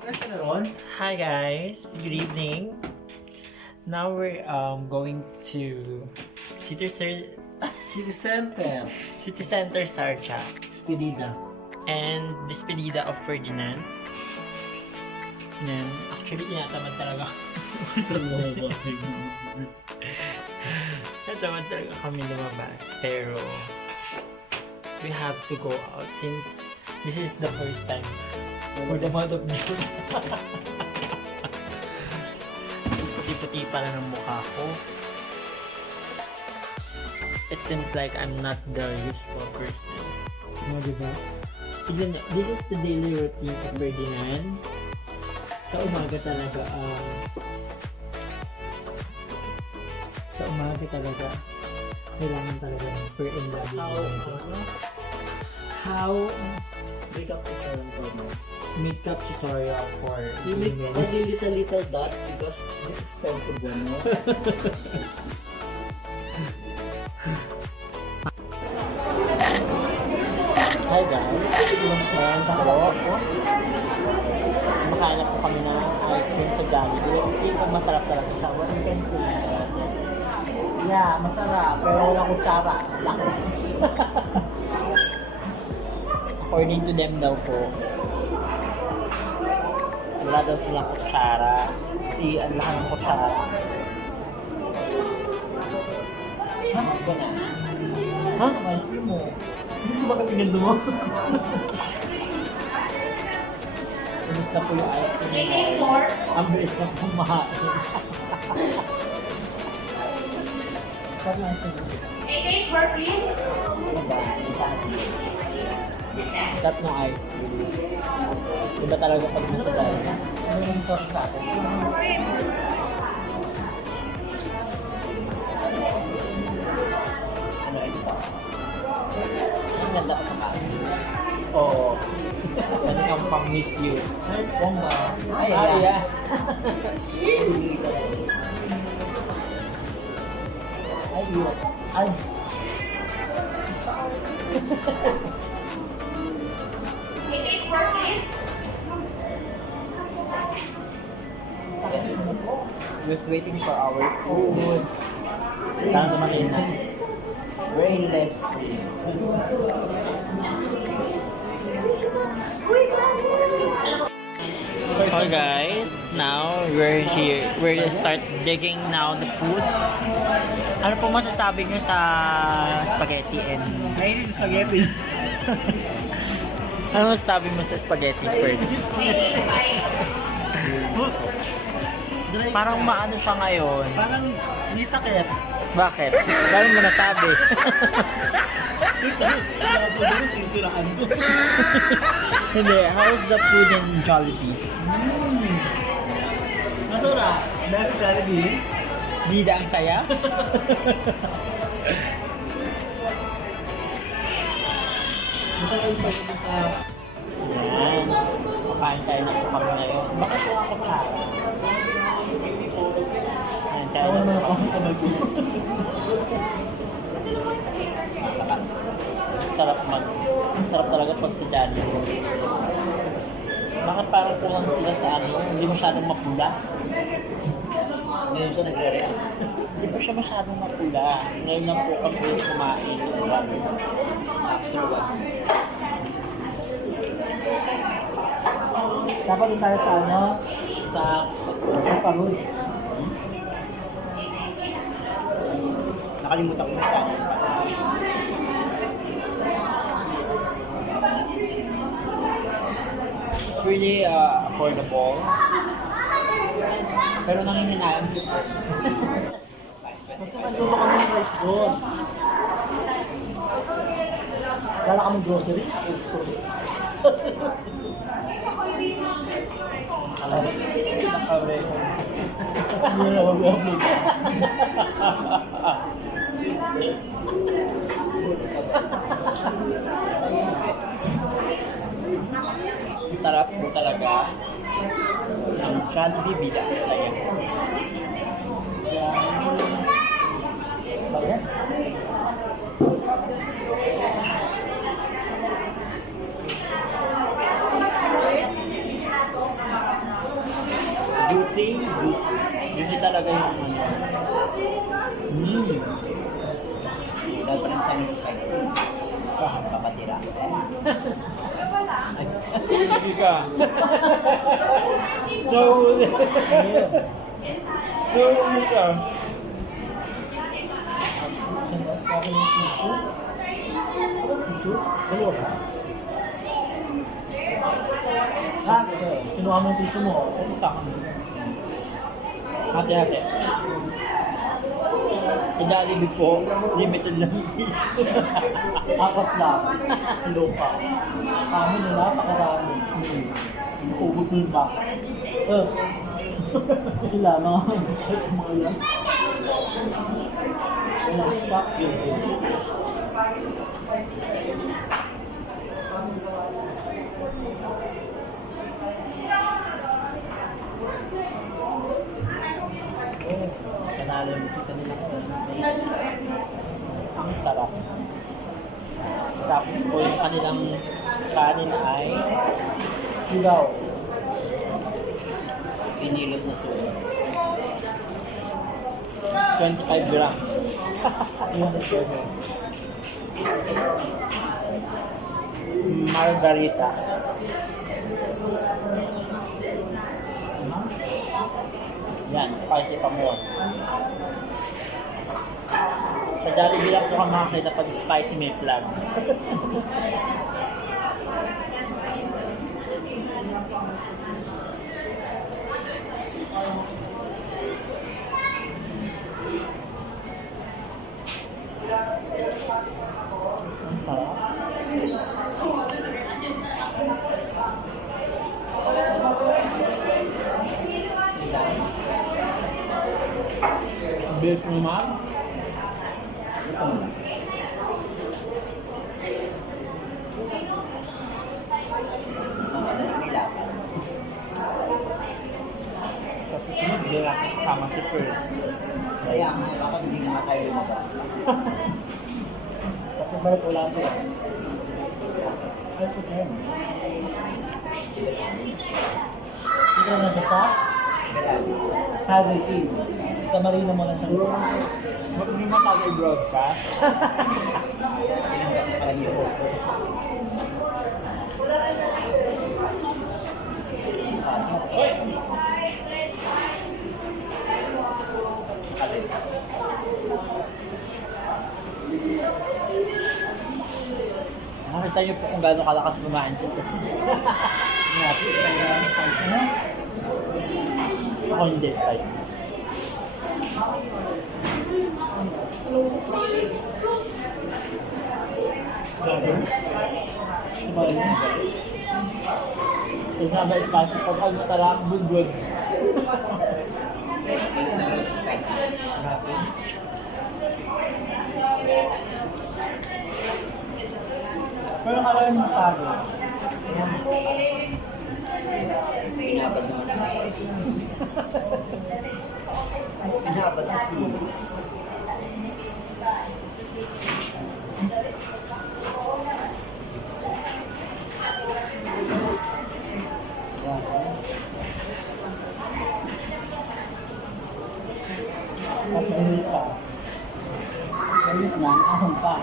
Hi guys, good evening. Now we're going to City Center Sarja Despedida. and Despedida of Ferdinand. Then, actually tinatamad talaga tinatamad talaga kami lumabas, pero we have to go out since this is the first time for the month of June. Puti-puti pala ng mukha ko. It seems like I'm not the useful person. Diba? Tignan niyo, this is the daily routine of Ferdinand. Sa umaga talaga, kailangan talaga ng fair and lovely. How makeup tutorial for You make women. only little dot because this expensive one, no? Hi guys, makahanap po kami ng ice cream sa Jollibee. Let's see kung masarap talaga siya. What you can see. Yeah, masarap. Pero wala kutsara. Laki. According to them daw po, wala daw silang kutsara. Ang laki ng kutsara. Mas ba na? Ha? Mas mo. Hindi ba kami ganda mo? Kumusta po yung ice cream? Ang bilis na kumain. Sarap ng ice cream. Iba talaga pag nasa tayo. Ano yung sauce sa atin? Ano ito? Ang ganda ko sa kain. Oo. Ano kang pang-miss you? Ay, bomba. Ay, yeah. Ay, yun. Ay. Just waiting for our food. Sana naman na. Brainless please. So guys, now we're here. We're gonna start digging now the food. Ano po masasabi niyo sa spaghetti and... Ay, hindi spaghetti. Ano masasabi mo sa spaghetti first? Parang maano siya ngayon. Parang may sakit. Bakit? Parang mo nasabi. Sisiraan ko. Hindi, how's the food in Jollibee? Masura. Dahil sa Jollibee. Bida ang saya? Masarap pa rin sa... Yan. Makain tayo ng kami ngayon. Bakit wala ko sa Yan, tayo Ako ng naman ako kamay ko. sarap talaga pag sa Jollibee. Bakit parang kulang sila sa ano? Hindi masyadong mapula. Ngayon siya nagre-react. Hindi pa siya masyadong mapula. Ngayon lang po kami kumain. After what? Dapat din tayo sa ano? Sa Parud. Nakalimutan ko na ito. It's really affordable. Pero nangihinayang dito. Basta nagluto kami ng rice doon. Wala kami grocery. Nakawin. Hindi na mag-upload. Sarap po talaga ng Jollibee Bida. Saya. Bakit? Juicy, juicy. Juicy talaga yung ano. Dahil pa rin kami spicy. Papatira. Hindi ka. Nahuli. Nahuli ka. Bakit yung tissue? Tissue? Dalawa ba? Sinuha mo yung tissue mo. Pumunta ka mo. Hati-hati. Sa Jollibee po, limited lang yung tissue. Apat lang. Lupa. Sa amin nila, napakarami. Ubod mo yung back. Sila, mga yan. Walang stock yun. Kanalo yung chika nila. Ang sarap. Tapos po yung kanilang kanin ay Sigaw. Pinilot na sulo. 25 grams. Iyan ang sulo. Margarita. Yan, spicy pa more. Sa Jollibee lang ito ka makakita pag spicy may flag. Ang sarap. Beef naman. Tapos sunod, nila kasama si Pearl. Kaya nga, ako hindi nga tayo lumabas. Kasi balik wala sila. Ay, putin. Ito na siya sa Hagritin. Sa Marina mo lang siya. Ba't hindi masabi i-broadcast? Pinanggap ko pala niyo. Nakita niyo po kung gaano kalakas kumain siya. Ako hindi, tayo. Kasama spicy pag ang matarap, good. Pero kalahin mo tago. Pinabad naman ako. Pinabad sa sili. Tapos dinit pa. Galit na, ahon pa.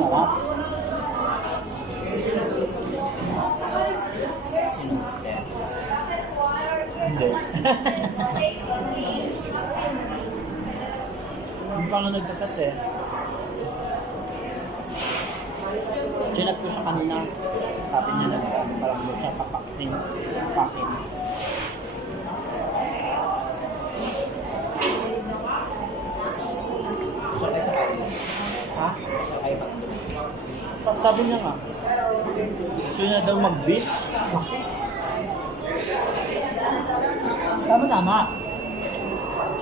Sarap. Sino si Steph? Hindi. Hindi pa nga nagkakat eh. Chinat ko siya kanina. Sabi niya parang doon siya packing. Siya kayo sa kayo. Ha? Siya kayo ba? Tapos sabi niya nga, gusto niya daw mag-beach. Tama-tama.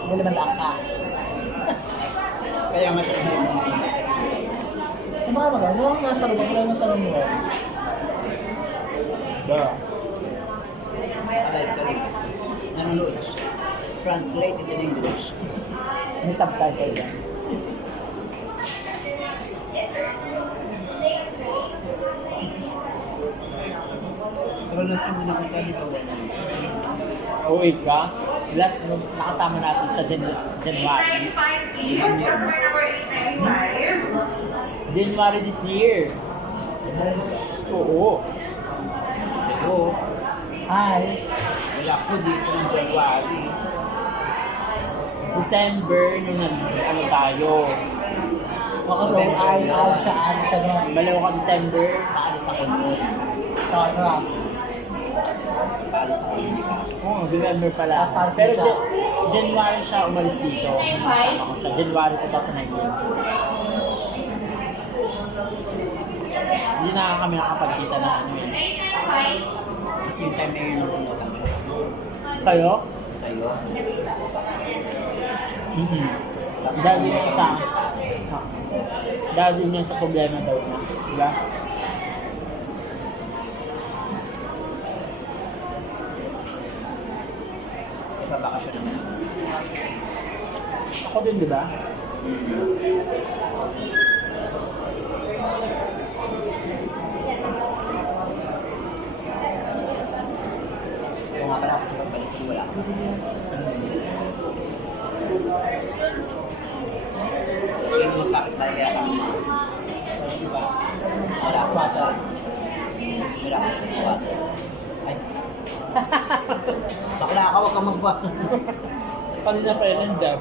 Hindi naman ka. Kaya nga siya Kung baka maganda, wala kang nasa loob, wala nasa loob mo. Duh. Alive ka rin. Nanonood siya. Translate it in English. May subtitle yan. Pero lang siya nakita nito. Uwi ka? Last nung nakasama natin sa January. January this year. Oo. Oo. Hi. Wala ko dito ng January. December nung ano tayo. Baka so, ay siya doon. Balaw ka December. Paalis ako doon. Sarap. Paalis ako hindi ka. Oo, December pala. Pero January siya umalis dito. Kasama ko siya. January 2019. Hindi na kami nakapagkita na ano yun. Kasi yung time na yun nanonood kami. Kayo? Sa'yo. Dahil din sa dahil din yan sa problema daw na. Diba? Babakasyon naman. Ako din, diba? Kung nga pala kasi pagbalik ko wala ako. Yung mga bakit tayo kaya kami. Diba? Wala ako sa... Wala ako sa sawasa. Ay. Bakla ka, huwag kang magba. Kanina pa yun ang job.